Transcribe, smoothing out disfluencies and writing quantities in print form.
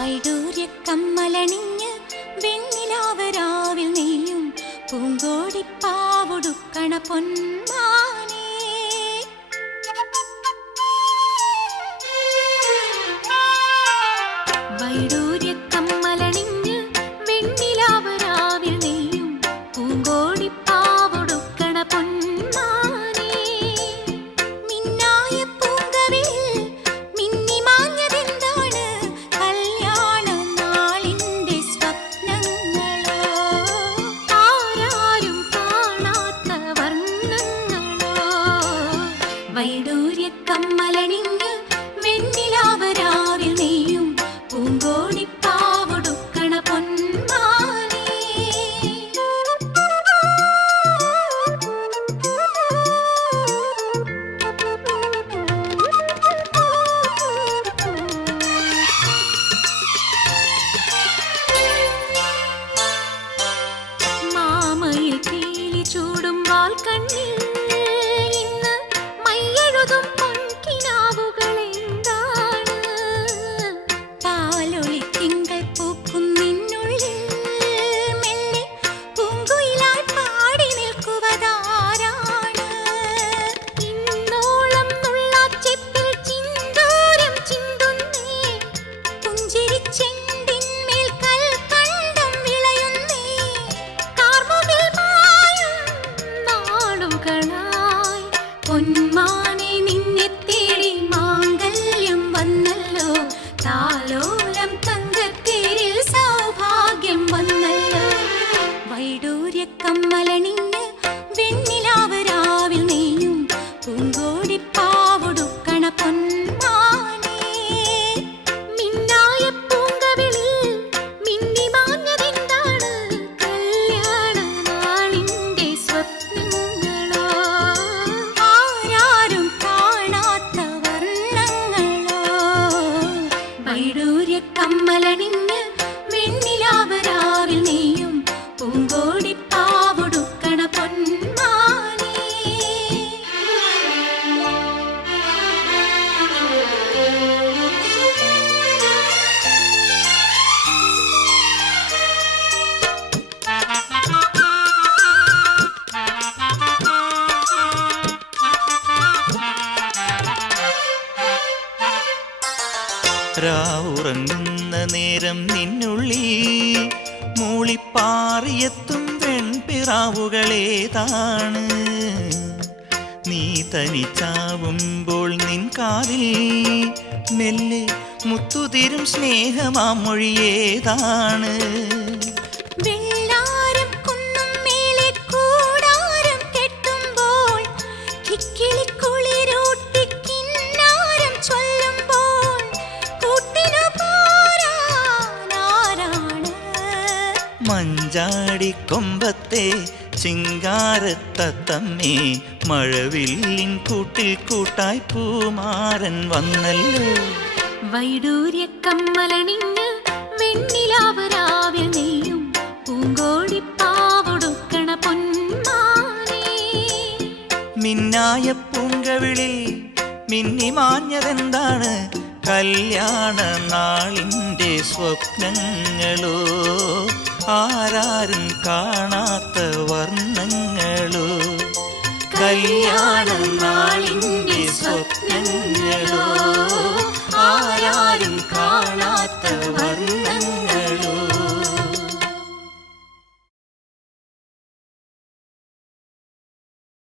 വൈഡൂര്യക്കമ്മലണിഞ്ഞ് വെണ്ണിലാവരാവിൽ നെയ്യും പൂങ്കോടിപ്പാവുടുക്കണ പൊന്മാനേ. വൈഡൂര്യക്കമ്മലണിഞ്ഞ് വെണ്ണിലാവരാവിൽ നെയ്യും പൂങ്കോടിപ്പാവുടുക്കണ പൊന്മാനേ. മിന്നായ പൂങ്കവിൽ മിന്നിമാഞ്ഞതെന്താണ്? കല്യാണ നാളിന്റെ സ്വപ്നങ്ങളോ, ആരാരും കാണാത്ത വർണ്ണങ്ങളോ. വൈഡൂര്യക്കമ്മലണിഞ്ഞ് വെണ്ണിലാവരാവിൽ നെയ്യും പൂങ്കോടിപ്പാവുടുക്കണ പൊന്മാനേ. മാമയിൽ പീലി ചൂടും വാൽക്കണ്ണിൽ ഇന്ന് മയ്യെഴുതും പൊൻകിനാവുകളെന്താണ്? പാലൊളി തിങ്കൾ പൂക്കും നിന്നുള്ളിൽ മെല്ലെ പൂങ്കുയിലായി പാടി നിൽക്കുവതാരാണ്? ഇന്നോളം നുള്ളാച്ചെപ്പിൽ ചിന്തൂരം ചിന്തുന്നേ, പുഞ്ചിരിച്ചെണ്ടിന്മേൽ കൽക്കണ്ടം വിളയുന്നേ. കാർമുകിൽ മായും നാളുകളായി പൊന്മാനെ നിന്നെ തേടി മാംഗല്യം വന്നല്ലോ. താലോലം തങ്കത്തേരിൽ സൗഭാഗ്യം വന്നല്ലോ. വൈഡൂര്യക്കമ്മലണിഞ്ഞ് വെണ്ണിലാവരാവിൽ നെയ്യും പൂങ്കോടിപ്പാവുടുക്കണ പൊന്മാനേ. മിന്നായ പൂങ്കവിളിൽ മിന്നിമാഞ്ഞതെന്താണ്? കല്യാണ നാളിന്റെ സ്വപ്നങ്ങളോ, ആരാരും കാണാത്ത വർണ്ണങ്ങളോ. വൈഡൂര്യക്കമ്മലണിഞ്ഞ് വെണ്ണിലാവരാവിൽ നെയ്യും പൂങ്കോടിപ്പാവുടുക്കണ പൊന്മാനേ. രാവുറങ്ങുന്ന നേരം നിന്നുള്ളി മൂളിപ്പാറിയെത്തും വെൺപിറാവുകളേതാണ്? നീ തനിച്ചാവുമ്പോൾ നിൻ കാതിൽ മെല്ലെ മുത്തുതിരും സ്നേഹമാം മൊഴിയേതാണ്? വെള്ളാരം കുന്നും മേലെ കൂടാരം കെട്ടുമ്പോൾ കിക്കിളിക്കുളിരൂട്ടി കിന്നാരം ചൊല്ലുമ്പോൾ കൂട്ടിനു പോരാനാരാണ്? മഞ്ചാടിക്കൊമ്പത്തെ ചിങ്കാരത്തത്തമ്മേ, മഴവില്ലിൻ കൂട്ടിൽ കൂട്ടായി പൂമാരൻ വന്നല്ലോ. വൈഡൂര്യക്കമ്മലണിഞ്ഞ് വെണ്ണിലാവരാവിൽ നെയ്യും പൂങ്കോടിപ്പാവുടുക്കണ പൊന്മാനേ. മിന്നായ പൂങ്കവിളിൽ മിന്നിമാഞ്ഞതെന്താണ്? കല്യാണ നാളിന്റെ സ്വപ്നങ്ങളോ, ആരാരും കാണാത്ത വർണ്ണങ്ങളോ. കല്യാണ നാളിന്റെ സ്വപ്ന